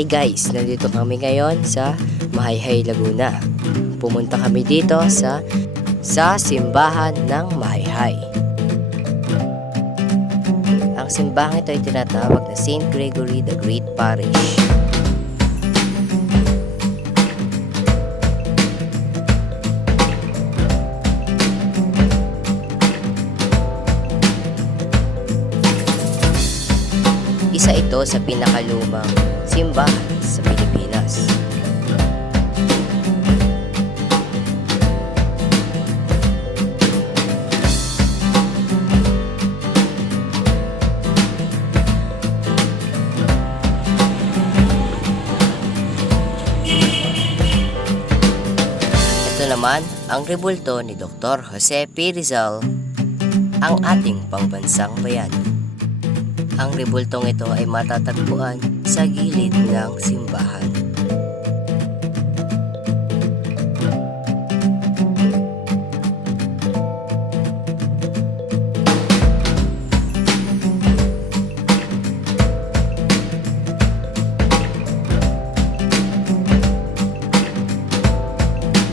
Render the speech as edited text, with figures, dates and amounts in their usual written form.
Hi guys, nandito kami ngayon sa Mahayhay, Laguna. Pumunta kami dito sa simbahan ng Mahayhay. Ang simbahan ito ay tinatawag na St. Gregory the Great Parish. Isa ito sa pinakalumang simbahan sa Pilipinas. Ito naman ang rebulto ni Dr. Jose P. Rizal, ang ating pambansang bayani. Ang rebultong ito ay matatagpuan sa gilid ng simbahan.